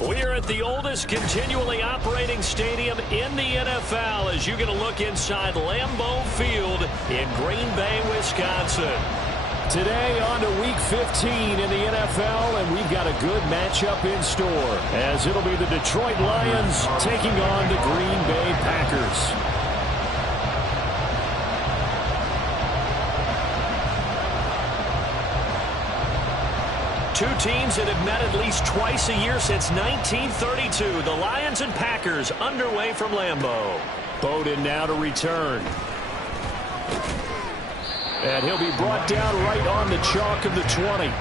We're at the oldest continually operating stadium in the NFL as you get a look inside Lambeau Field in Green Bay, Wisconsin. Today on to Week 15 in the NFL, and we've got a good matchup in store as it'll be the Detroit Lions taking on the Green Bay Packers. Two teams that have met at least twice a year since 1932. The Lions and Packers underway from Lambeau. Bowden now to return. And he'll be brought down right on the chalk of the 20.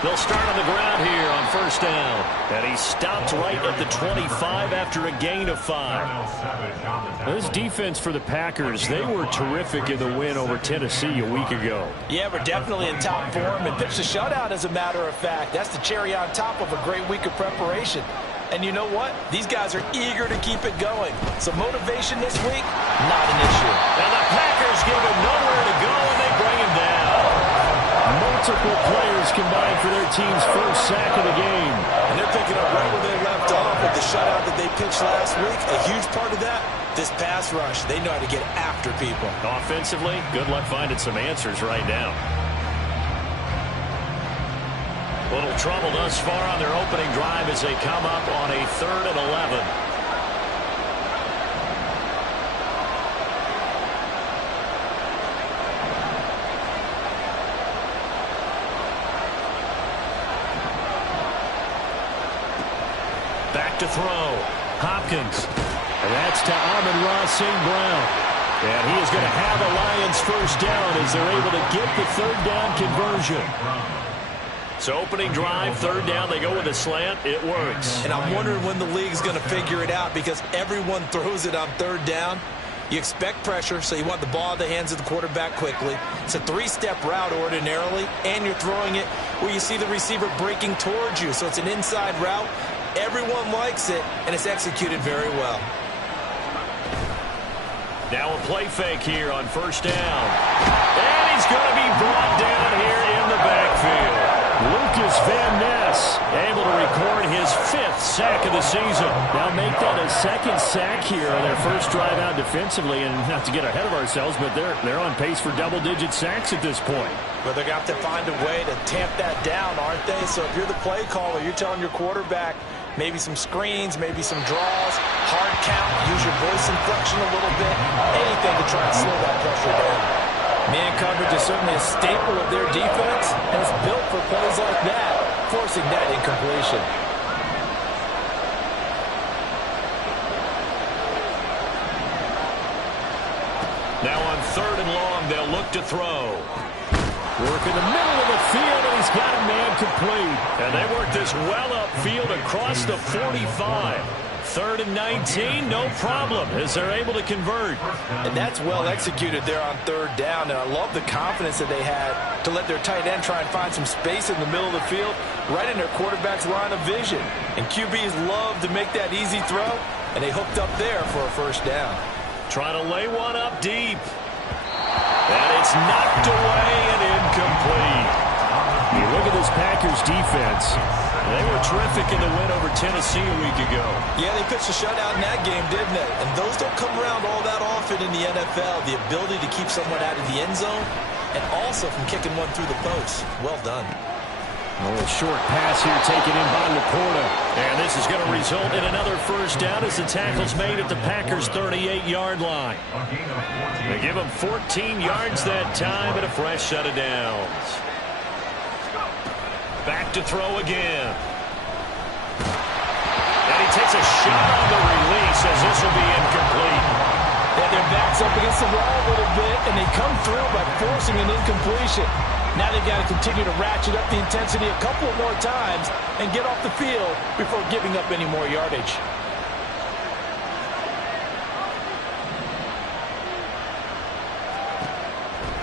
They'll start on the ground here on first down. And he stopped right at the 25 after a gain of 5. This defense for the Packers, they were terrific in the win over Tennessee a week ago. Yeah, we're definitely in top form and pitched a shutout, as a matter of fact. That's the cherry on top of a great week of preparation. And you know what? These guys are eager to keep it going. So motivation this week, not an issue. And the Packers give him nowhere to go, and they bring him down. Multiple players combined for their team's first sack of the game. And they're picking up right where they left off with the shutout that they pitched last week. A huge part of that, this pass rush. They know how to get after people. Offensively, good luck finding some answers right now. Little trouble thus far on their opening drive as they come up on a 3rd and 11. Back to throw. Hopkins. And that's to Amon-Ra St. Brown. And he is going to have a Lions first down as they're able to get the 3rd down conversion. So opening drive, 3rd down, they go with a slant. It works. And I'm wondering when the league's going to figure it out, because everyone throws it on 3rd down. You expect pressure, so you want the ball in the hands of the quarterback quickly. It's a 3-step route ordinarily, and you're throwing it where you see the receiver breaking towards you. So it's an inside route. Everyone likes it, and it's executed very well. Now a play fake here on first down. And he's going to be brought down here in the backfield. Lucas Van Ness able to record his 5th sack of the season. Now make that a 2nd sack here on their first drive out defensively. And not to get ahead of ourselves, but they're on pace for double-digit sacks at this point. But they're going to have to find a way to tamp that down, aren't they? So if you're the play caller, you're telling your quarterback, maybe some screens, maybe some draws, hard count, use your voice inflection a little bit, anything to try and slow that pressure down. Man coverage is certainly a staple of their defense, and it's built for plays like that, forcing that incompletion. Now on 3rd and long, they'll look to throw. Work in the middle of the field, and he's got a man complete. And they work this well upfield across the 45. 3rd and 19, no problem, as they're able to convert. And that's well executed there on 3rd down. And I love the confidence that they had to let their tight end try and find some space in the middle of the field, right in their quarterback's line of vision. And QBs love to make that easy throw, and they hooked up there for a first down. Trying to lay one up deep. And it's knocked away and incomplete. You look at this Packers defense. They were terrific in the win over Tennessee a week ago. Yeah, they pitched a shutout in that game, didn't they? And those don't come around all that often in the NFL. The ability to keep someone out of the end zone and also from kicking one through the post. Well done. A little short pass here taken in by Laporta. And this is going to result in another first down as the tackle's made at the Packers' 38-yard line. They give them 14 yards that time and a fresh set of downs. Back to throw again. And he takes a shot on the release as this will be incomplete. And their back's up against the wall a little bit, and they come through by forcing an incompletion. Now they've got to continue to ratchet up the intensity a couple more times and get off the field before giving up any more yardage.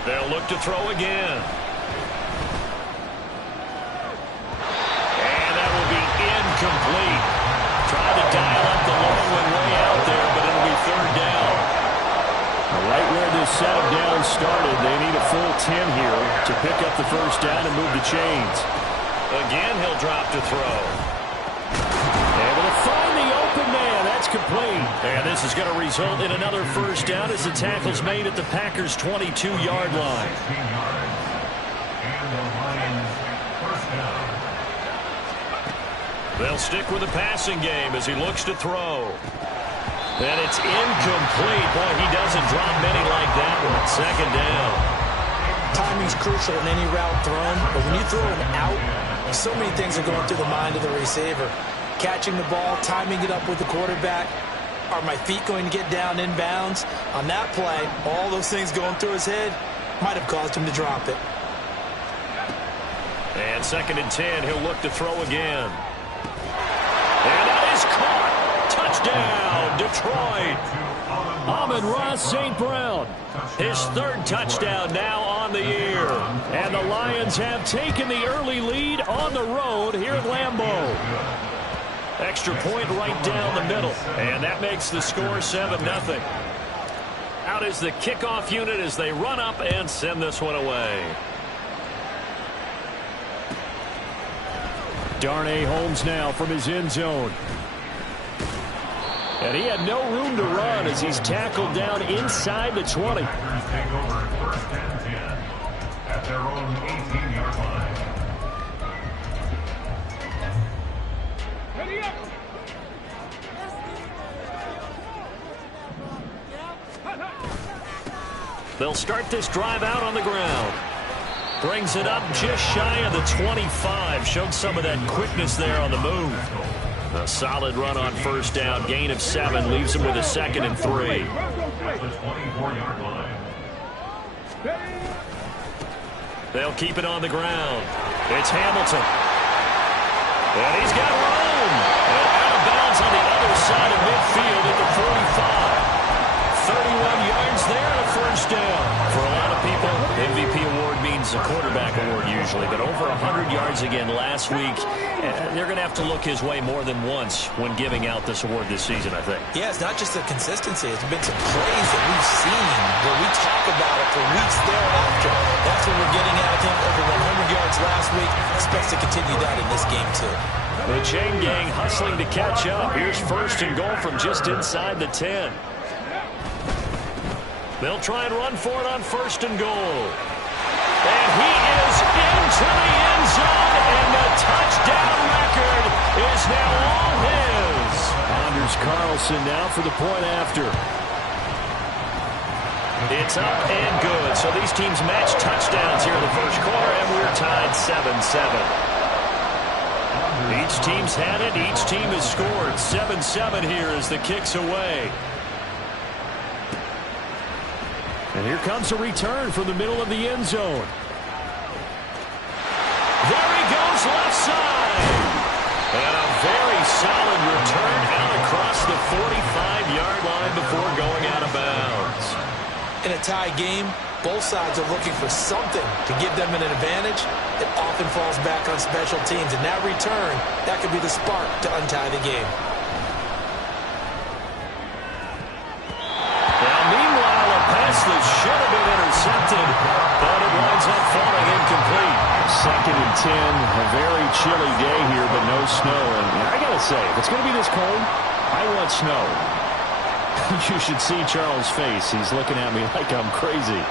They'll look to throw again. And that will be incomplete. Tried to dial up the long one way out there, but it'll be third down. Right where this set of downs started, they need a full 10 here to pick up the first down and move the chains. Again, he'll drop to throw. Able to find the open man. That's complete. And this is going to result in another first down as the tackle's made at the Packers' 22-yard line. They'll stick with the passing game as he looks to throw. And it's incomplete. Boy, he doesn't drop many like that one. Second down. Timing's crucial in any route thrown, but when you throw an out, so many things are going through the mind of the receiver. Catching the ball, timing it up with the quarterback. Are my feet going to get down inbounds? On that play, all those things going through his head might have caused him to drop it. And 2nd and 10, he'll look to throw again. And that is caught. Touchdown, Detroit. Amon-Ra St. Brown. His 3rd touchdown now on the year. And the Lions have taken the early lead on the road here at Lambeau. Extra point right down the middle. And that makes the score 7-0. Out is the kickoff unit as they run up and send this one away. Darnay Holmes now from his end zone. And he had no room to run as he's tackled down inside the 20. Take over 1st and 10 at their own 18-yard line. Ready up. They'll start this drive out on the ground. Brings it up just shy of the 25. Showed some of that quickness there on the move. A solid run on first down. Gain of 7 leaves him with a 2nd and 3. At the 24-yard line. They'll keep it on the ground. It's Hamilton. And he's got room. And out of bounds on the other side of midfield at the 45. 31 yards there and a first down. For a lot of people, MVP award means a quarterback award usually, but over 100 yards again last week. They're going to have to look his way more than once when giving out this award this season, I think. Yeah, it's not just the consistency. It's been some plays that we've seen where we talk about it for weeks thereafter. That's what we're getting at him. Over 100 yards last week. Expects to continue that in this game, too. The chain gang hustling to catch up. Here's 1st and goal from just inside the 10. They'll try and run for it on 1st and goal. And he is into the end zone, and the touchdown record is now all his. Anders Carlson now for the point after. It's up and good. So these teams match touchdowns here in the first quarter, and we're tied 7-7. Each team's had it. Each team has scored. 7-7 here as the kick's away. And here comes a return from the middle of the end zone. There he goes left side. And a very solid return out across the 45-yard line before going out of bounds. In a tie game, both sides are looking for something to give them an advantage. It often falls back on special teams. And that return, that could be the spark to untie the game. That should have been intercepted, but it winds up falling incomplete. 2nd and 10, a very chilly day here, but no snow. And I got to say, if it's going to be this cold, I want snow. You should see Charles' face. He's looking at me like I'm crazy.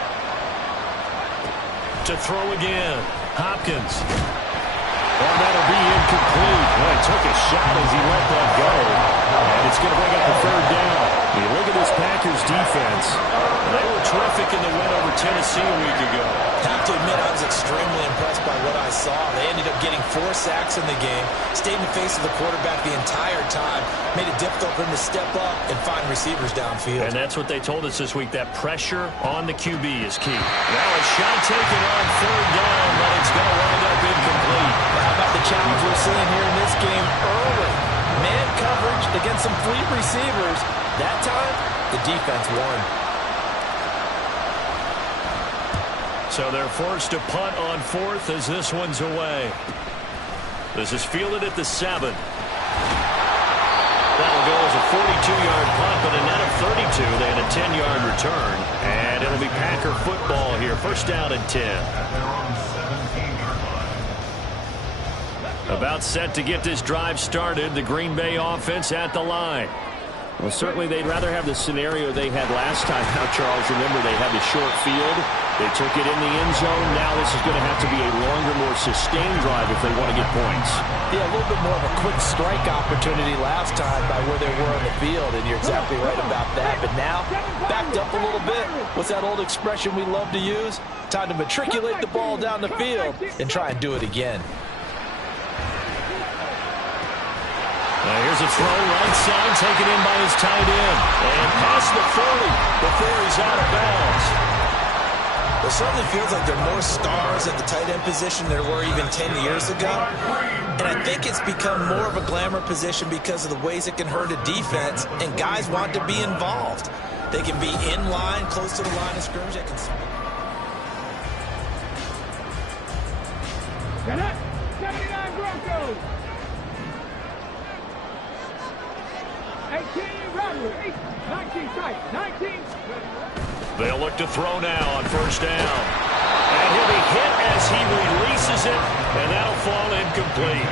To throw again, Hopkins. And that'll be incomplete. Well, he took a shot as he let that go. And it's going to bring up the 3rd down. You look at this Packers defense. They were terrific in the win over Tennessee a week ago. I have to admit, I was extremely impressed by what I saw. They ended up getting 4 sacks in the game, stayed in the face of the quarterback the entire time, made it difficult for him to step up and find receivers downfield. And that's what they told us this week, that pressure on the QB is key. Now a shot taken on 3rd down, but it's going to wind up incomplete. How about the challenge we're seeing here in this game early? Man coverage against some fleet receivers. That time, the defense won. So they're forced to punt on fourth as this one's away. This is fielded at the 7. That'll go as a 42-yard punt, but a net of 32. They had a 10-yard return. And it'll be Packer football here. First down and 10. About set to get this drive started. The Green Bay offense at the line. Well, certainly they'd rather have the scenario they had last time out, Charles. Remember, they had the short field. They took it in the end zone. Now this is going to have to be a longer, more sustained drive if they want to get points. Yeah, a little bit more of a quick strike opportunity last time by where they were on the field, and you're exactly right about that. But now, backed up a little bit. What's that old expression we love to use? Time to matriculate the ball down the field and try and do it again. Here's a throw right side, taken in by his tight end. And past the 40 before he's out of bounds. It certainly feels like there are more stars at the tight end position than there were even 10 years ago. And I think it's become more of a glamour position because of the ways it can hurt a defense, and guys want to be involved. They can be in line, close to the line of scrimmage. That can... Get up! 79 Broncos! 18 Robbery, 19 strike, 19. They'll look to throw now on first down. And he'll be hit as he releases it, and that'll fall incomplete.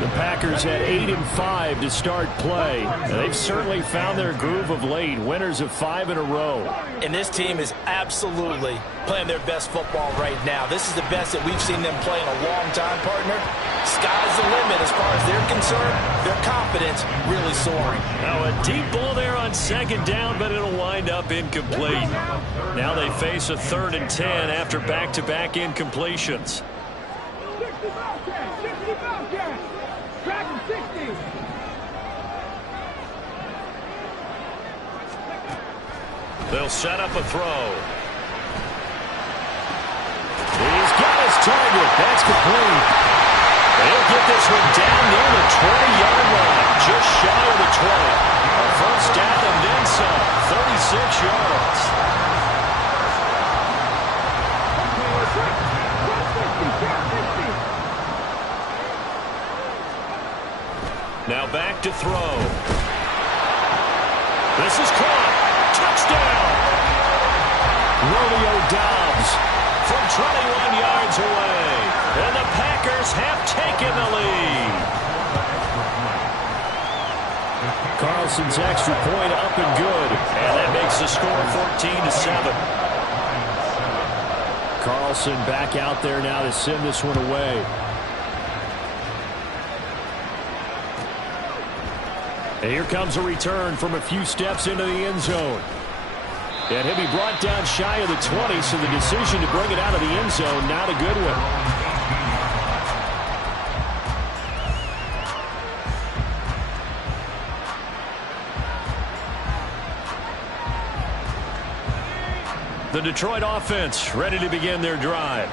The Packers had 8-5 to start play. And they've certainly found their groove of late. Winners of 5 in a row. And this team is absolutely playing their best football right now. This is the best that we've seen them play in a long time, partner. Sky's the limit as far as they're concerned. Their confidence really soaring. Now a deep ball there on second down, but it'll wind up incomplete. Now they face a 3rd and 10 after back-to-back incompletions. 60 Tracking 60. They'll set up a throw. He's got his target. That's complete. They'll get this one down near the 20-yard line, just shy of the 20. A first down and then some, 36 yards. Now back to throw. This is caught. Touchdown. Romeo Doubs from 21 yards away. And the Packers have taken the lead. Carlson's extra point up and good. And that makes the score 14-7. Carlson back out there now to send this one away. And here comes a return from a few steps into the end zone. And he'll be brought down shy of the 20, so the decision to bring it out of the end zone, not a good one. The Detroit offense ready to begin their drive.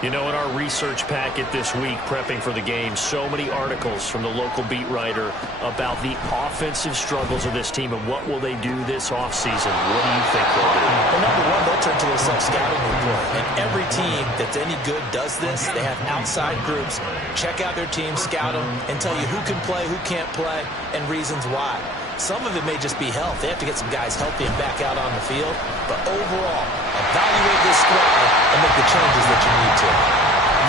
You know, in our research packet this week, prepping for the game, so many articles from the local beat writer about the offensive struggles of this team and what will they do this offseason. What do you think they'll do? Well, number one, they'll turn to their self-scouting report. And every team that's any good does this. They have outside groups, check out their team, scout them, and tell you who can play, who can't play, and reasons why. Some of it may just be health. They have to get some guys healthy and back out on the field. But overall, evaluate this squad and make the changes that you need to.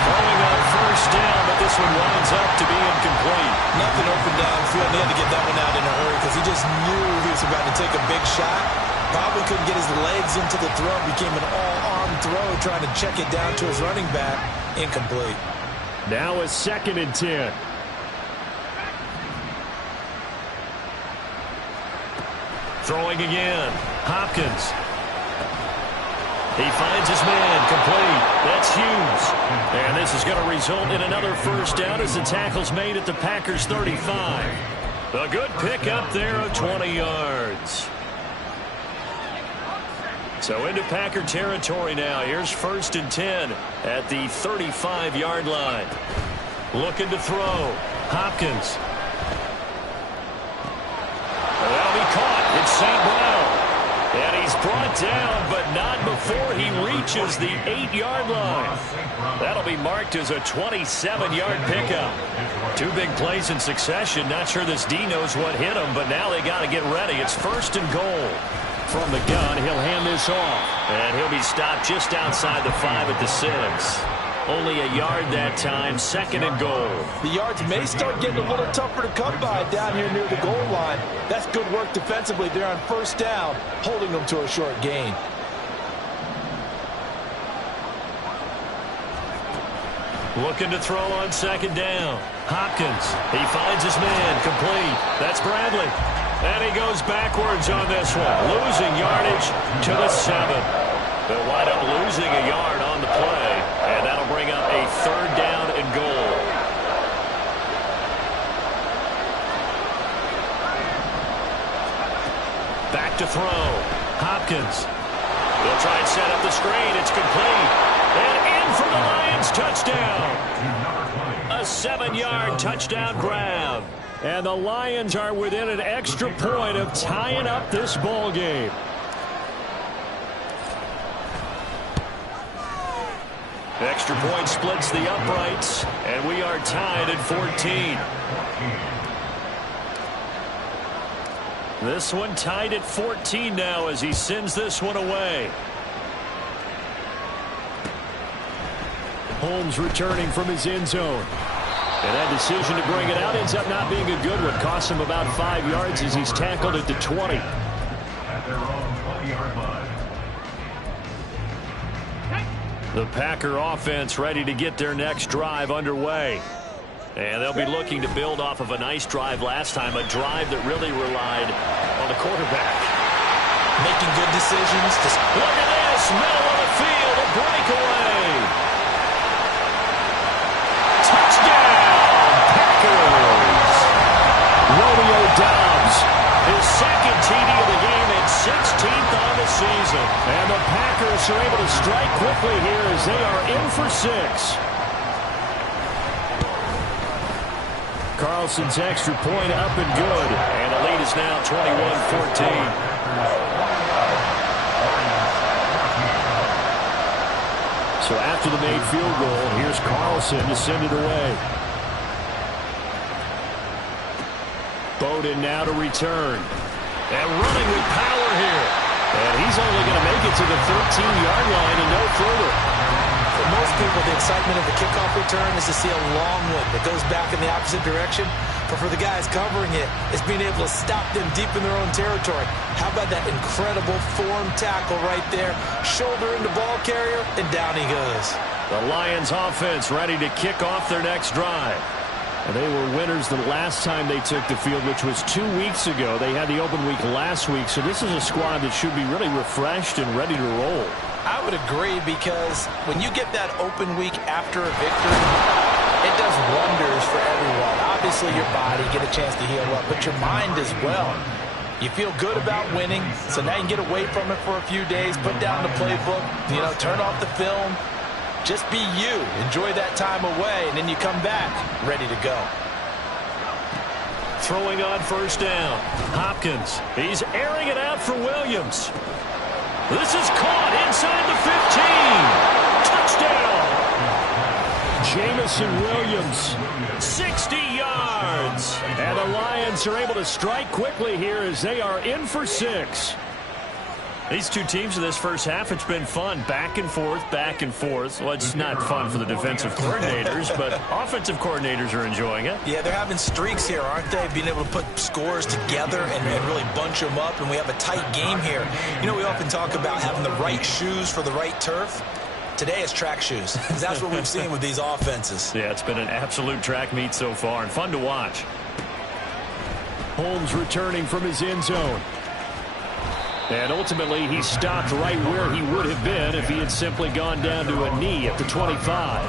Throwing on first down, but this one winds up to be incomplete. Nothing open downfield. He had to get that one out in a hurry because he just knew he was about to take a big shot. Probably couldn't get his legs into the throw. Became an all-arm throw, trying to check it down to his running back. Incomplete. Now a 2nd and 10. Throwing again. Hopkins. He finds his man. Complete. That's Hughes. And this is going to result in another first down as the tackle's made at the Packers' 35. A good pick up there of 20 yards. So into Packer territory now. Here's 1st and 10 at the 35-yard line. Looking to throw. Hopkins. That'll be caught. It's St. Brown. And he's brought down, but not before he reaches the 8-yard line. That'll be marked as a 27-yard pickup. 2 big plays in succession. Not sure this D knows what hit him, but now they got to get ready. It's 1st and goal. From the gun, he'll hand this off. And he'll be stopped just outside the 5 at the 6. Only a yard that time, 2nd and goal. The yards may start getting a little tougher to come by down here near the goal line. That's good work defensively there on 1st down, holding them to a short gain. Looking to throw on 2nd down. Hopkins, he finds his man, complete. That's Bradley. And he goes backwards on this one, losing yardage to the 7. They'll wind up losing a yard on the play, and that'll bring up a 3rd down and goal. Back to throw. Hopkins. They'll try and set up the screen. It's complete. And in for the Lions touchdown. A 7-yard touchdown grab. And the Lions are within an extra point of tying up this ball game. Extra point splits the uprights, and we are tied at 14. This one tied at 14 now as he sends this one away. Holmes returning from his end zone. And that decision to bring it out ends up not being a good one. Costs him about 5 yards as he's tackled at the 20. At their own 20-yard line. The Packer offense ready to get their next drive underway. And they'll be looking to build off of a nice drive last time, a drive that really relied on the quarterback. Making good decisions. Look at this, middle of the field, a breakaway. Touchdown, Packers. Romeo Doubs, his 2nd TD of the game and 16th on the season. And the Packers are able to strike quickly here as they are in for 6. Carlson's extra point up and good. And the lead is now 21-14. So after the made field goal, here's Carlson to send it away. Bowden now to return. And running with power here. And he's only going to make it to the 13-yard line and no further. For most people, the excitement of the kickoff return is to see a long one that goes back in the opposite direction. But for the guys covering it, it's being able to stop them deep in their own territory. How about that incredible form tackle right there? Shoulder into ball carrier, and down he goes. The Lions offense ready to kick off their next drive. And they were winners the last time they took the field, which was 2 weeks ago. They had the open week last week, so this is a squad that should be really refreshed and ready to roll. I would agree, because when you get that open week after a victory, it does wonders for everyone. Obviously, your body, get a chance to heal up, but your mind as well. You feel good about winning, so now you can get away from it for a few days, put down the playbook, turn off the film. Just be you. Enjoy that time away, and then you come back ready to go. Throwing on 1st down. Hopkins. He's airing it out for Williams. This is caught inside the 15. Touchdown. Jamison Williams. 60 yards. And the Lions are able to strike quickly here as they are in for 6. These two teams in this first half, it's been fun. Back and forth, back and forth. Well, it's not fun for the defensive coordinators, but offensive coordinators are enjoying it. Yeah, they're having streaks here, aren't they? Being able to put scores together and really bunch them up, and we have a tight game here. We often talk about having the right shoes for the right turf. Today it's track shoes. That's what we've seen with these offenses. Yeah, it's been an absolute track meet so far, and fun to watch. Holmes returning from his end zone. And ultimately, he stopped right where he would have been if he had simply gone down to a knee at the 25.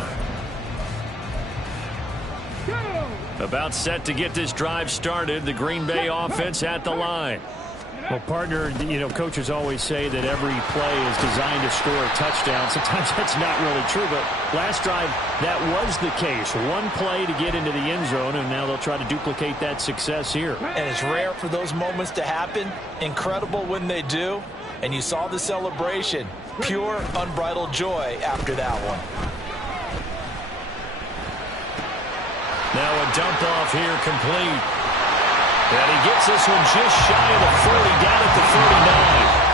About set to get this drive started, the Green Bay offense at the line. Well, partner, coaches always say that every play is designed to score a touchdown. Sometimes that's not really true, but last drive, that was the case. One play to get into the end zone, and now they'll try to duplicate that success here. And it's rare for those moments to happen. Incredible when they do. And you saw the celebration. Pure, unbridled joy after that one. Now a dump off here complete. And he gets this one just shy of the 40, down at the 39.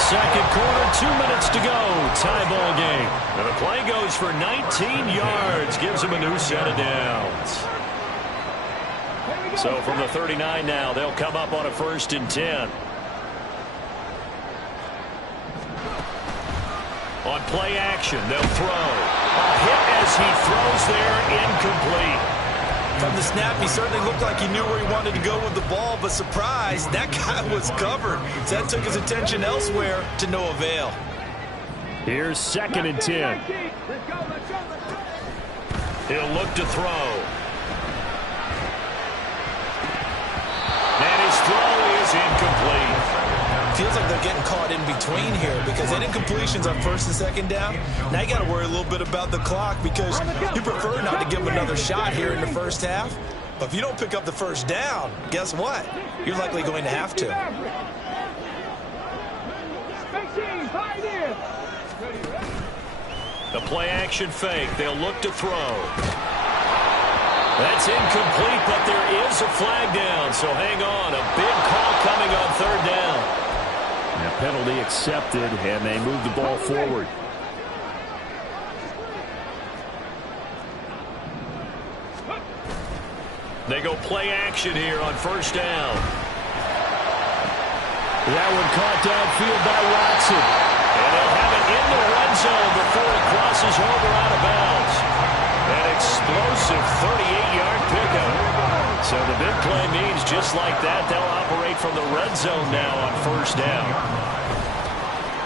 Second quarter, 2 minutes to go. Tie ball game. And the play goes for 19 yards. Gives him a new set of downs. So from the 39 now, they'll come up on a 1st and 10. On play action, they'll throw. A hit as he throws there, incomplete. From the snap, he certainly looked like he knew where he wanted to go with the ball, but surprise, that guy was covered. So that took his attention elsewhere to no avail. Here's 2nd and 10. He'll look to throw. And his throw is incomplete. Feels like they're getting caught in between here because any incompletions on 1st and 2nd down, now you got to worry a little bit about the clock because you prefer not to give them another shot here in the 1st half. But if you don't pick up the 1st down, guess what? You're likely going to have to. The play action fake. They'll look to throw. That's incomplete, but there is a flag down, so hang on. A big call coming on 3rd down. A penalty accepted, and they move the ball forward. They go play action here on 1st down. That one caught downfield by Watson. And they'll have it in the red zone before he crosses over out of bounds. An explosive 38-yard pickup. So the big play means just like that, they'll operate from the red zone now on 1st down.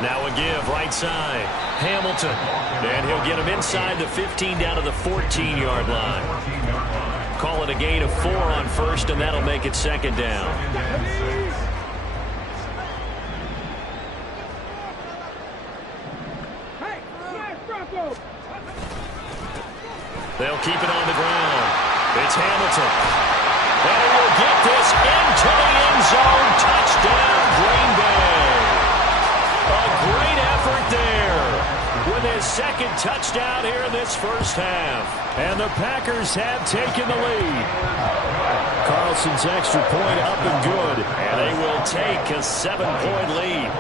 Now a give right side. Hamilton. And he'll get him inside the 15 down to the 14-yard line. Call it a gain of 4 on 1st, and that'll make it 2nd down. They'll keep it on the ground. It's Hamilton. And he will get this into the end zone. Touchdown, Green Bay. A great effort there with his 2nd touchdown here in this 1st half. And the Packers have taken the lead. Carlson's extra point up and good. And they will take a 7-point lead.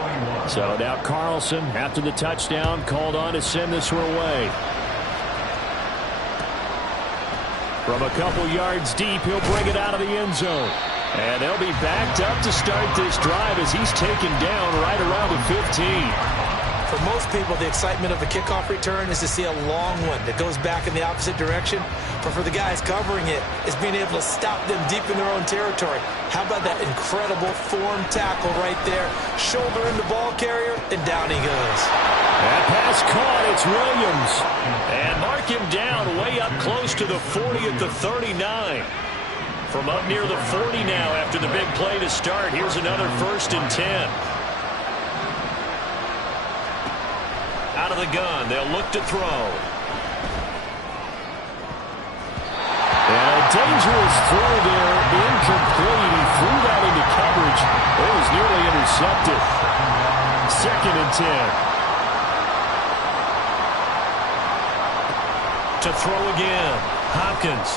So now Carlson, after the touchdown, called on to send this one away. From a couple yards deep, he'll bring it out of the end zone. And they'll be backed up to start this drive as he's taken down right around the 15. For most people, the excitement of a kickoff return is to see a long one that goes back in the opposite direction. But for the guys covering it, it's being able to stop them deep in their own territory. How about that incredible form tackle right there? Shoulder in the ball carrier, and down he goes. That pass caught. It's Williams. And mark him down way up close to the 40 at the 39. From up near the 40 now after the big play to start. Here's another 1st and 10. Out of the gun. They'll look to throw. And a dangerous throw there. Incomplete. He threw that into coverage. It was nearly intercepted. 2nd and 10. To throw again. Hopkins.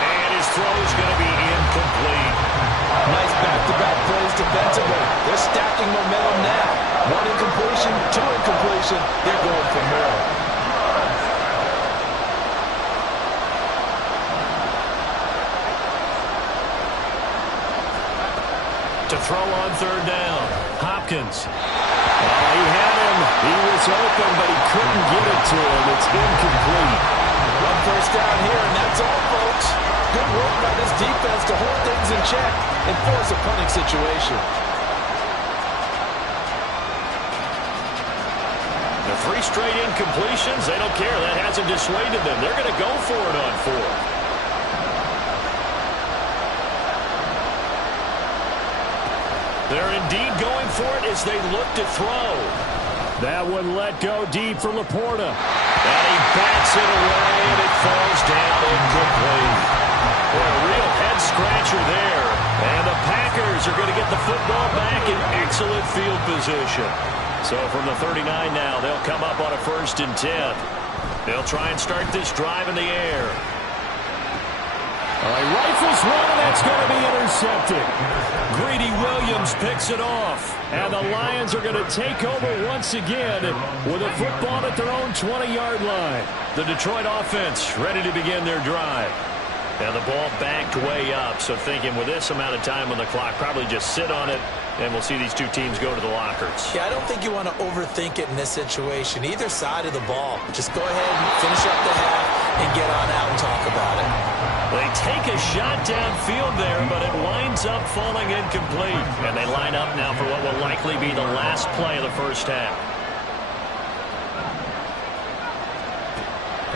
And his throw is going to be incomplete. Nice back-to-back plays defensively. They're stacking momentum now. 1 incompletion, 2 incompletion. They're going for more. To throw on 3rd down. Hopkins. He had him. He was open, but he couldn't get it to him. It's incomplete. 1 first down here, and that's all, folks. Good work by this defense to hold things in check and force a punting situation. The 3 straight incompletions, they don't care. That hasn't dissuaded them. They're going to go for it on 4th. They're indeed going for it as they look to throw. That one let go deep for Laporta. And he bats it away, and it falls down incomplete. Boy, a real head-scratcher there. And the Packers are going to get the football back in excellent field position. So from the 39 now, they'll come up on a 1st and 10. They'll try and start this drive in the air. All right, rifles one, and that's going to be intercepted. Greedy Williams picks it off. And the Lions are going to take over once again with a football at their own 20-yard line. The Detroit offense ready to begin their drive. And the ball backed way up, so thinking with this amount of time on the clock, probably just sit on it, and we'll see these two teams go to the lockers. Yeah, I don't think you want to overthink it in this situation. Either side of the ball. Just go ahead and finish up the half and get on out and talk about it. They take a shot downfield there, but it winds up falling incomplete. And they line up now for what will likely be the last play of the first half.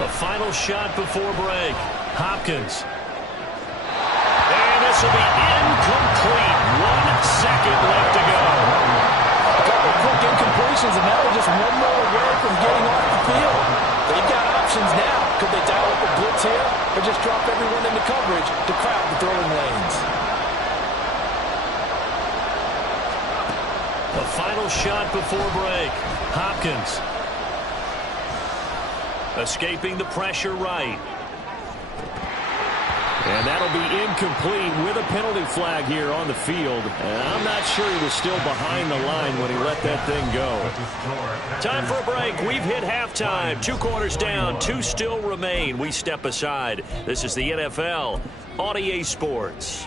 A final shot before break. Hopkins. And this will be incomplete. 1 second left to go. A couple of quick incompletions, and now they're just one more away from getting off the field. They've got options now. Could they dial up a blitz here or just drop everyone into coverage to crowd the throwing lanes? A final shot before break. Hopkins. Escaping the pressure right. And that'll be incomplete with a penalty flag here on the field. And I'm not sure he was still behind the line when he let that thing go. Time for a break. We've hit halftime. 2 quarters down. 2 still remain. We step aside. This is the NFL on EA Sports.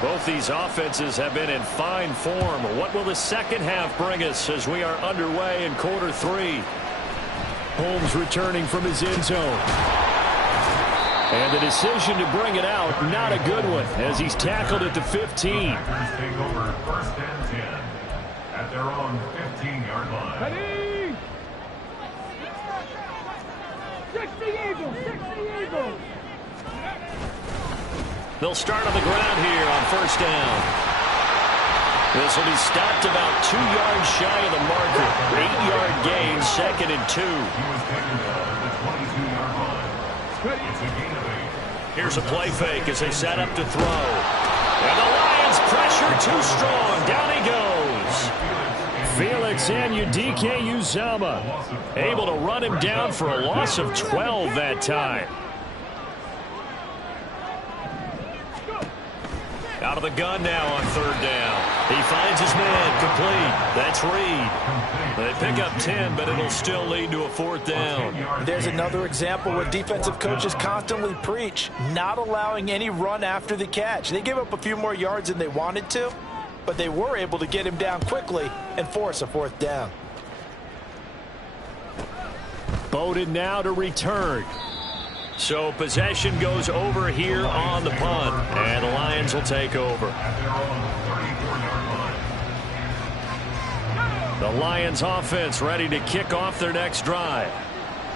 Both these offenses have been in fine form. What will the second half bring us as we are underway in quarter 3? Holmes returning from his end zone. And the decision to bring it out, not a good one, as he's tackled at the 15. Packers take over 1st and 10 at their own 15-yard line. Ready? 60 Eagles, 60 Eagles. They'll start on the ground here on 1st down. This will be stopped about 2 yards shy of the marker. 8-yard gain, 2nd and 2. He was taken down at the 22-yard line. It's a gain of 8. Here's a play fake as they set up to throw. And the Lions pressure too strong. Down he goes. Felix Anudike Uzama able to run him down for a loss of 12 that time. Out of the gun now on 3rd down. He finds his man, complete. That's Reed. They pick up 10, but it'll still lead to a 4th down. There's another example where defensive coaches constantly preach, not allowing any run after the catch. They gave up a few more yards than they wanted to, but they were able to get him down quickly and force a 4th down. Bowden now to return. So possession goes over here on the punt, and the Lions will take over. The Lions offense ready to kick off their next drive.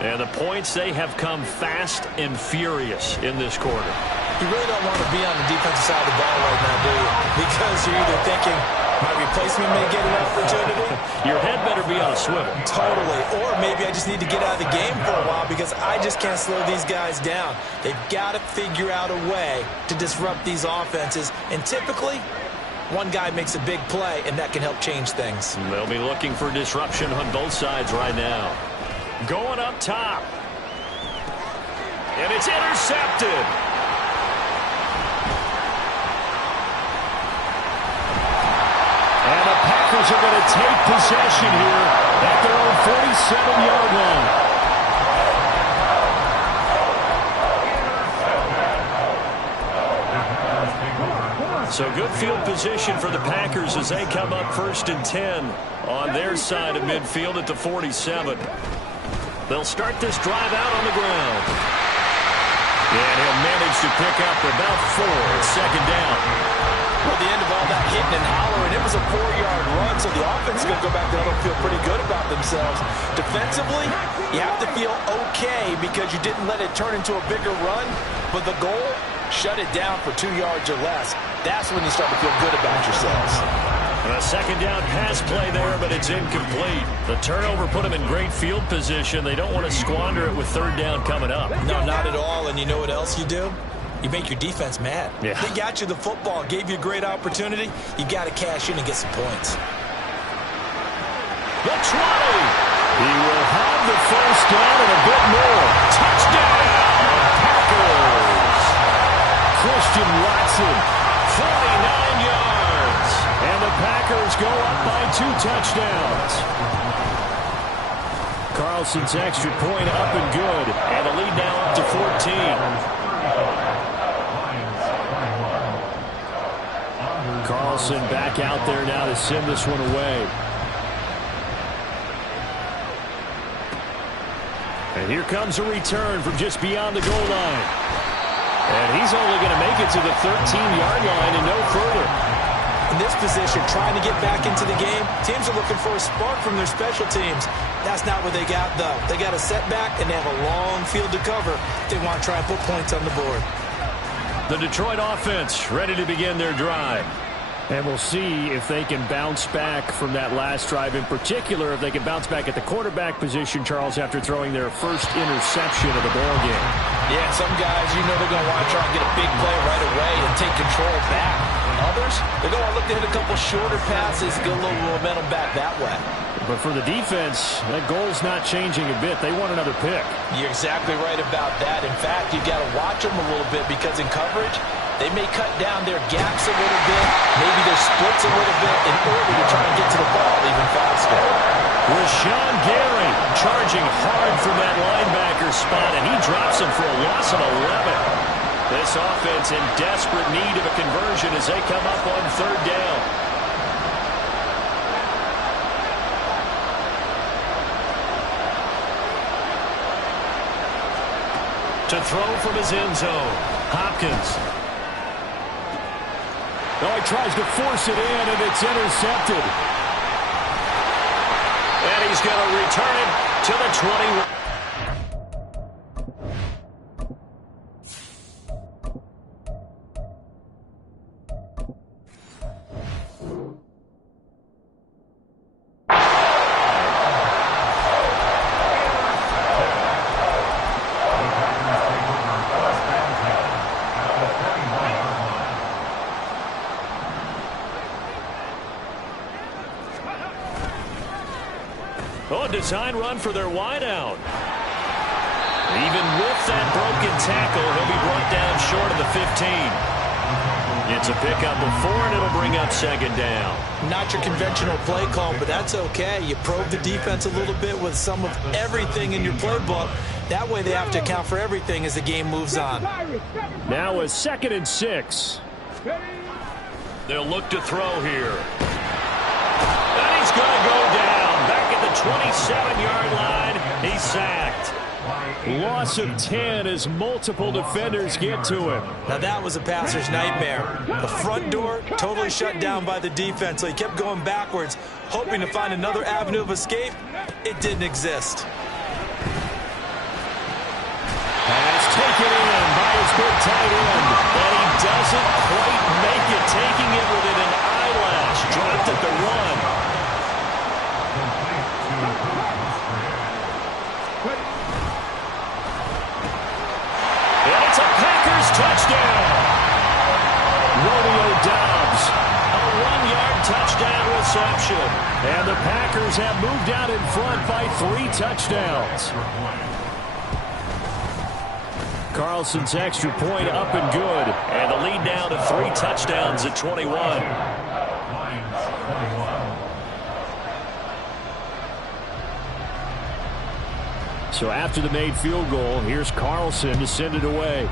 And the points, they have come fast and furious in this quarter. You really don't want to be on the defensive side of the ball right now, do you? Because you're either thinking, my replacement may get an opportunity. Your head better be on a swivel. Totally. Or maybe I just need to get out of the game for a while because I just can't slow these guys down. They've got to figure out a way to disrupt these offenses. And typically, one guy makes a big play, and that can help change things. They'll be looking for disruption on both sides right now. Going up top. And it's intercepted. And the Packers are going to take possession here at their own 47-yard line. So good field position for the Packers as they come up 1st and 10 on their side of midfield at the 47. They'll start this drive out on the ground. And he'll manage to pick up about 4 at 2nd down. Well, the end of all that hitting and hollering, it was a 4-yard run, so the offense is going to go back there and feel pretty good about themselves. Defensively, you have to feel okay because you didn't let it turn into a bigger run, but the goal, shut it down for 2 yards or less. That's when you start to feel good about yourselves. A second down pass play there, but it's incomplete. The turnover put them in great field position. They don't want to squander it with third down coming up. No, not at all. And you know what else you do? You make your defense mad. Yeah. They got you the football, gave you a great opportunity. You got to cash in and get some points. The 20. He will have the first down and a bit more. Touchdown, Packers. Christian Watson, 49 yards. And the Packers go up by 2 touchdowns. Carlson's extra point up and good. And the lead now up to 14. Carlson back out there now to send this one away. And here comes a return from just beyond the goal line. And he's only going to make it to the 13-yard line and no further. In this position, trying to get back into the game, teams are looking for a spark from their special teams. That's not what they got, though. They got a setback, and they have a long field to cover if they want to try and put points on the board. The Detroit offense ready to begin their drive. And we'll see if they can bounce back from that last drive, in particular if they can bounce back at the quarterback position, Charles, after throwing their first interception of the ball game. Yeah, some guys, you know they're going to want to try and get a big play right away and take control back. Others, they're going to look to hit a couple shorter passes, get a little momentum back that way. But for the defense, that goal's not changing a bit. They want another pick. You're exactly right about that. In fact, you've got to watch them a little bit because in coverage, they may cut down their gaps a little bit, maybe their splits a little bit in order to try and get to the ball even faster. Rashawn Gary charging hard from that linebacker spot, and he drops him for a loss of 11. This offense in desperate need of a conversion as they come up on third down. To throw from his end zone, Hopkins. Oh, he tries to force it in, and it's intercepted. And he's going to return it to the 21. Oh, design run for their wideout. Even with that broken tackle, he'll be brought down short of the 15. It's a pickup of 4, and it'll bring up second down. Not your conventional play call, but that's okay. You probe the defense a little bit with some of everything in your playbook. That way they have to account for everything as the game moves on. Now a 2nd and 6. They'll look to throw here. And he's going to go down. Back at the 27-yard line, he's sacked. Loss of 10 as multiple defenders get to him. Now that was a passer's nightmare. The front door totally shut down by the defense, so he kept going backwards, hoping to find another avenue of escape. It didn't exist. Pass taken in by his big tight end, and he doesn't quite make it, taking it within an eyelash. Dropped at the run. And it's a Packers touchdown. Romeo Doubs, a 1-yard touchdown reception. And the Packers have moved out in front by 3 touchdowns. Carlson's extra point up and good. And the lead down to 3 touchdowns at 21. So after the made field goal, here's Carlson to send it away.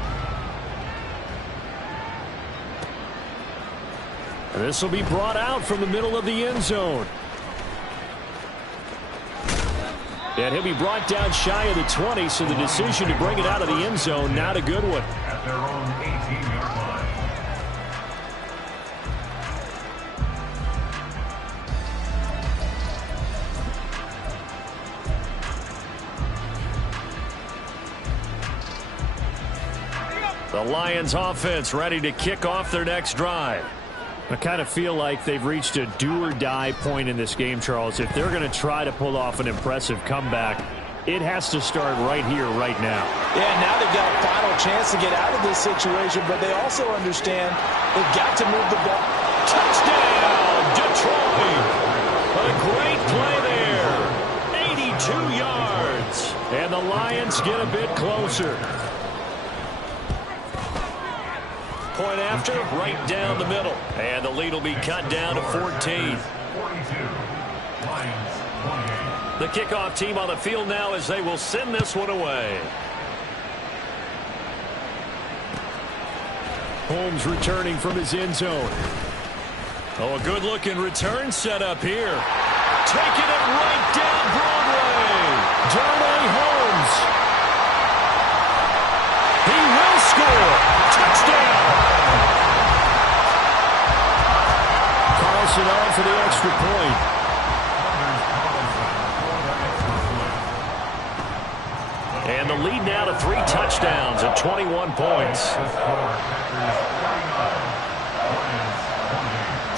And this will be brought out from the middle of the end zone. And he'll be brought down shy of the 20, so the decision to bring it out of the end zone, not a good one. At their own 18-yard line. The Lions offense ready to kick off their next drive. I kind of feel like they've reached a do-or-die point in this game, Charles. If they're going to try to pull off an impressive comeback, it has to start right here, right now. Yeah, now they've got a final chance to get out of this situation, but they also understand they've got to move the ball. Touchdown, Detroit! A great play there. 82 yards. And the Lions get a bit closer. Point after, right down the middle. And the lead will be cut down to 14. 42. Lions 28. The kickoff team on the field now as they will send this one away. Holmes returning from his end zone. Oh, a good-looking return set up here. Taking it right down Broadway. Darnay Holmes. He will score. Touchdown. Carlson on for the extra point. And the lead now to 3 touchdowns at 21 points.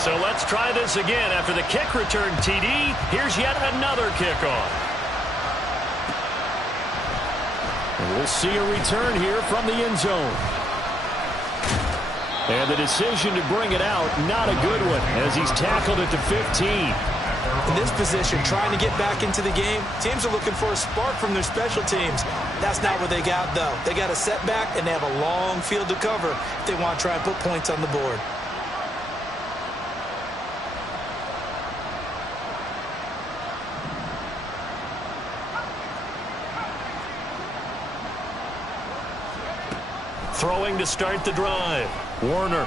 So let's try this again. After the kick return TD, here's yet another kickoff. And we'll see a return here from the end zone. And the decision to bring it out, not a good one, as he's tackled at the 15. In this position, trying to get back into the game, teams are looking for a spark from their special teams. That's not what they got, though. They got a setback, and they have a long field to cover if they want to try and put points on the board. Throwing to start the drive. Warner.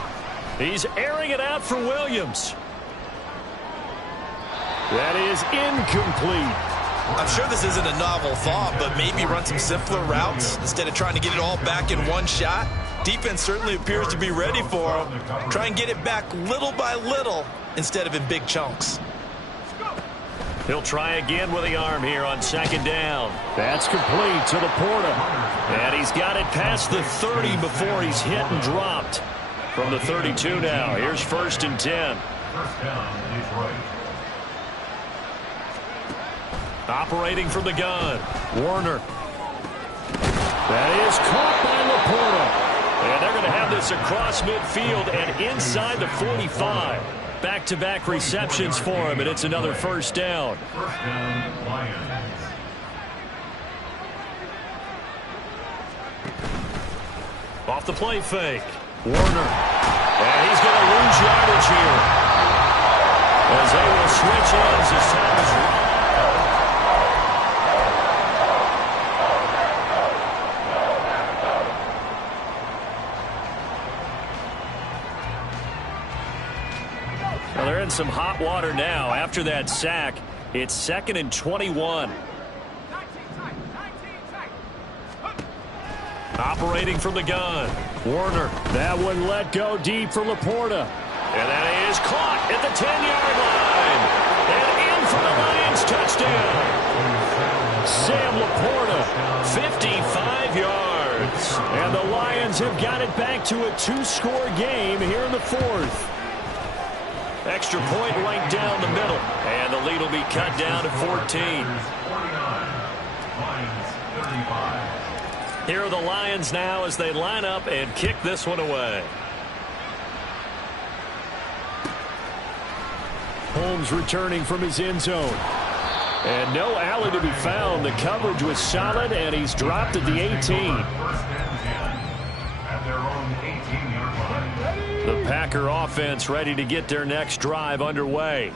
He's airing it out for Williams. That is incomplete. I'm sure this isn't a novel thought, but maybe run some simpler routes instead of trying to get it all back in one shot. Defense certainly appears to be ready for him. Try and get it back little by little instead of in big chunks. He'll try again with the arm here on second down. That's complete to Laporta. And he's got it past the 30 before he's hit and dropped. From the 32 now. Here's 1st and 10. First down, Detroit. Operating from the gun. Warner. That is caught by Laporta. And they're going to have this across midfield and inside the 45. Back-to-back receptions for him, and it's another 1st down. First down, Lions. Off the play fake. Warner. And he's going to lose yardage here. As they will switch ends as time is running. Well, they're in some hot water now. After that sack, it's 2nd and 21. Operating from the gun. Warner. That one let go deep for Laporta. And that is caught at the 10-yard line. And in for the Lions touchdown. Sam Laporta. 55 yards. And the Lions have got it back to a 2-score game here in the 4th. Extra point right down the middle. And the lead will be cut down to 14. 49. Lions 35. Here are the Lions now as they line up and kick this one away. Holmes returning from his end zone. And no alley to be found. The coverage was solid, and he's dropped at the 18. First and 10 at their own 18-yard line. The Packer offense ready to get their next drive underway.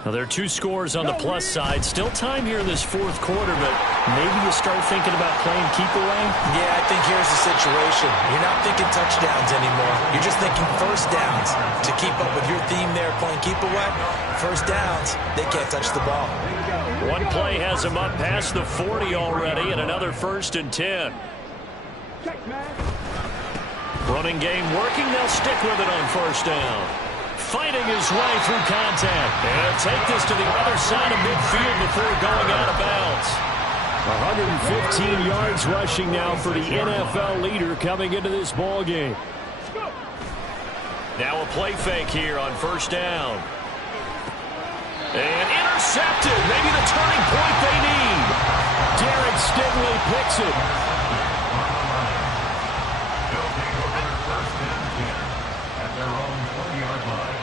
Now, there are 2 scores on the plus side. Still time here in this 4th quarter, but maybe you start thinking about playing keep away? Yeah, I think here's the situation. You're not thinking touchdowns anymore. You're just thinking 1st downs. To keep up with your theme there, playing keep away, 1st downs, they can't touch the ball. One play has them up past the 40 already, and another 1st and 10. Running game working. They'll stick with it on 1st down. Fighting his way through contact. And he'll take this to the other side of midfield before going out of bounds. 115 yards rushing now for the NFL leader coming into this ball game. Now a play fake here on first down. And intercepted. Maybe the turning point they need. Derek Stingley picks it. They'll take over first and 10 at their own 20-yard line.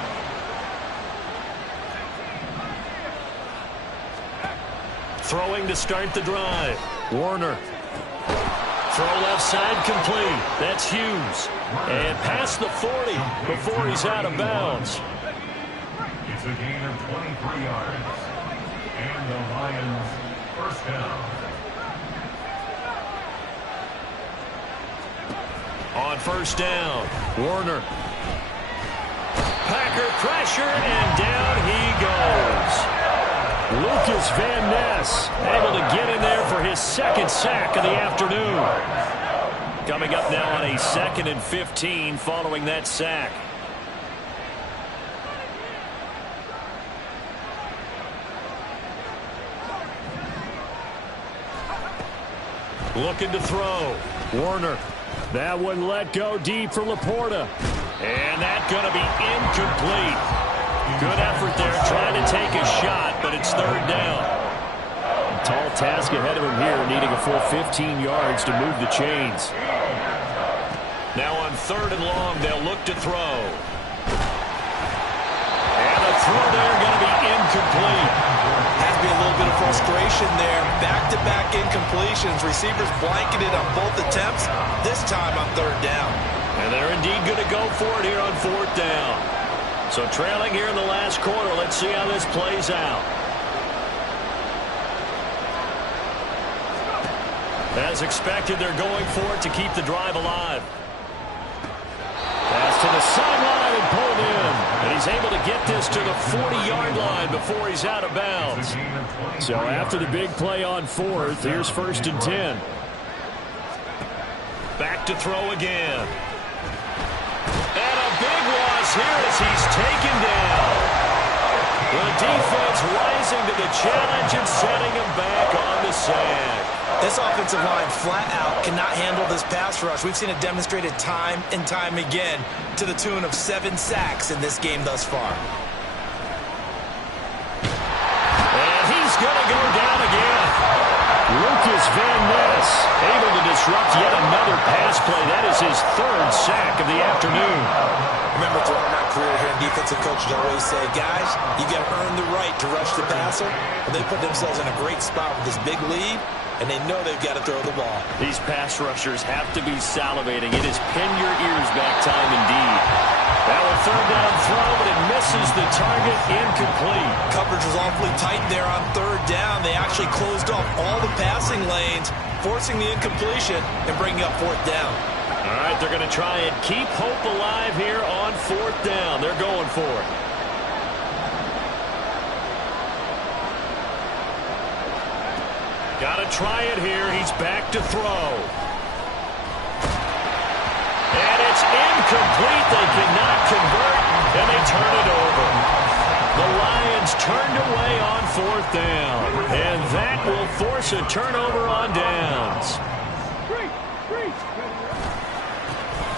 Throwing to start the drive. Warner. Throw left side complete. That's Hughes. And past the 40 before he's out of bounds. It's a gain of 23 yards. And the Lions first down. On first down, Warner. Packer pressure, and down he goes. Lucas Van Ness able to get in there for his second sack of the afternoon. Coming up now on a 2nd and 15 following that sack. Looking to throw. Warner. That one let go deep for Laporta. And that's going to be incomplete. Good effort there trying to take a shot, but it's third down. Tall task ahead of him here, needing a full 15 yards to move the chains. Now on 3rd and long, they'll look to throw. And the throw there going to be incomplete. Has to be a little bit of frustration there. Back-to-back incompletions. Receivers blanketed on both attempts, this time on 3rd down. And they're indeed going to go for it here on 4th down. So trailing here in the last quarter. Let's see how this plays out. As expected, they're going for it to keep the drive alive. Pass to the sideline and pulled in. And he's able to get this to the 40-yard line before he's out of bounds. So after the big play on 4th, here's 1st and 10. Back to throw again. And a big loss here as he's taken down. The defense rising to the challenge and setting him back on the sack. This offensive line flat out cannot handle this pass rush. We've seen it demonstrated time and time again to the tune of 7 sacks in this game thus far. And he's going to go down again. Lucas Van Ness able to disrupt yet another pass play. That is his 3rd sack of the afternoon. Remember throughout my career here, defensive coaches always say, guys, you got to earn the right to rush the passer. And they put themselves in a great spot with this big lead, and they know they've got to throw the ball. These pass rushers have to be salivating. It is pin your ears back time indeed. That one 3rd down throw, but it misses the target, incomplete. Coverage was awfully tight there on 3rd down. They actually closed off all the passing lanes, forcing the incompletion and bringing up 4th down. All right, they're going to try and keep hope alive here on 4th down. They're going for it. Got to try it here. He's back to throw. And it's incomplete. They cannot convert, and they turn it over. The Lions turned away on 4th down, and that will force a turnover on downs.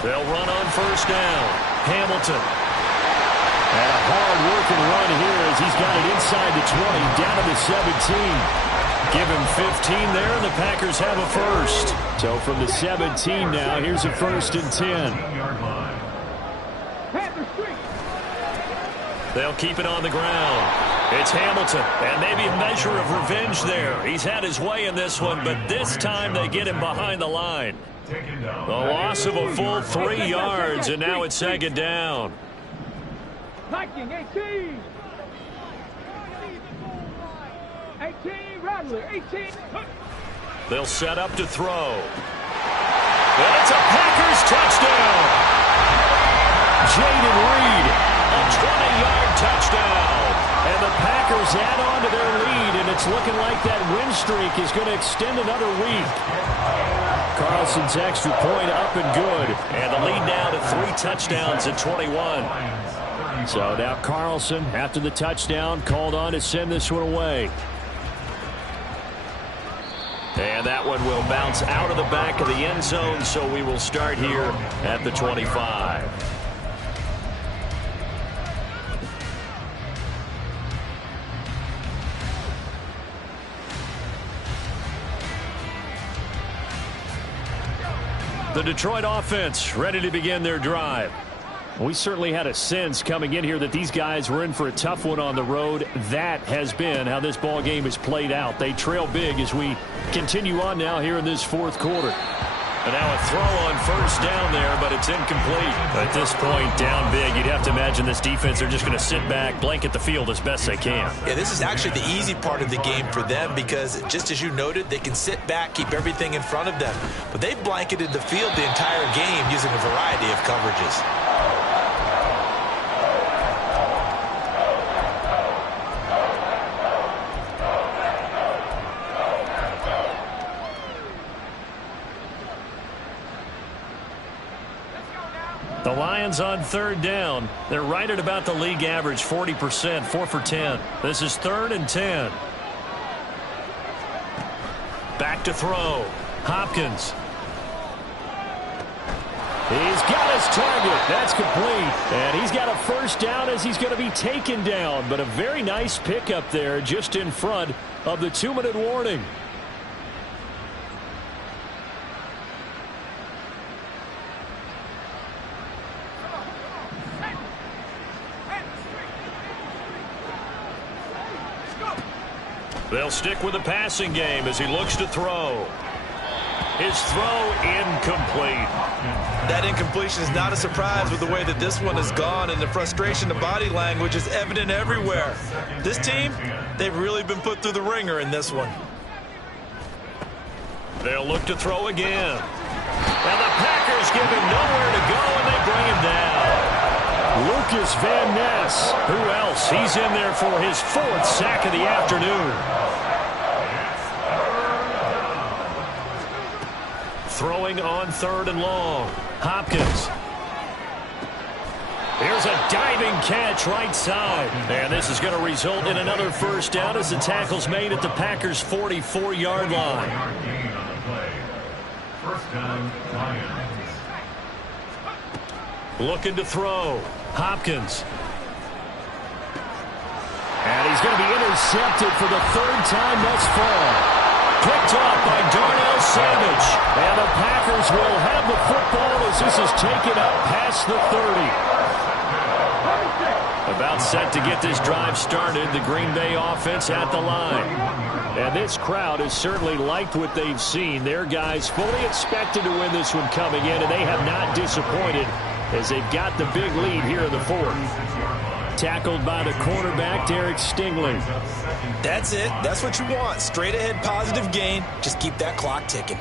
They'll run on 1st down. Hamilton. And a hard-working run here as he's got it inside the 20, down to the 17. Give him 15 there, and the Packers have a first. So from the 17 now, here's a 1st and 10. They'll keep it on the ground. It's Hamilton, and maybe a measure of revenge there. He's had his way in this one, but this time they get him behind the line. The loss of a full 3 yards, and now it's 2nd down. 18. 18, Rattler, 18. They'll set up to throw. And it's a Packers touchdown. Jaden Reed, a 20-yard touchdown. And the Packers add on to their lead, and it's looking like that win streak is going to extend another week. Carlson's extra point up and good. And the lead now to 3 touchdowns at 21. So now Carlson, after the touchdown, called on to send this one away. And that one will bounce out of the back of the end zone, so we will start here at the 25. The Detroit offense ready to begin their drive. We certainly had a sense coming in here that these guys were in for a tough one on the road. That has been how this ball game has played out. They trail big as we continue on now here in this fourth quarter. And now a throw on first down there, but it's incomplete. At this point, down big, you'd have to imagine this defense, they're just going to sit back, blanket the field as best they can. Yeah, this is actually the easy part of the game for them because, just as you noted, they can sit back, keep everything in front of them. But they've blanketed the field the entire game using a variety of coverages. The Lions on third down. They're right at about the league average, 40%, 4 for 10. This is 3rd and 10. Back to throw. Hopkins. He's got his target. That's complete. And he's got a first down as he's going to be taken down. But a very nice pickup there just in front of the 2-minute warning. They'll stick with the passing game as he looks to throw. His throw incomplete. That incompletion is not a surprise with the way that this one has gone, and the frustration, the body language is evident everywhere. This team, they've really been put through the ringer in this one. They'll look to throw again. And the Packers give him nowhere to go, and they bring him down. Lucas Van Ness. Who else? He's in there for his 4th sack of the afternoon. Throwing on 3rd and long. Hopkins. Here's a diving catch right side. And this is going to result in another first down as the tackle's made at the Packers' 44-yard line. First down, Lions. Looking to throw. Hopkins. And he's going to be intercepted for the 3rd time thus far. Picked off by Darnell Savage. And the Packers will have the football as this is taken up past the 30. About set to get this drive started. The Green Bay offense at the line. And this crowd has certainly liked what they've seen. Their guys fully expected to win this one coming in, and they have not disappointed as they've got the big lead here in the 4th. Tackled by the cornerback, Derek Stingley. That's it. That's what you want. Straight ahead positive gain. Just keep that clock ticking.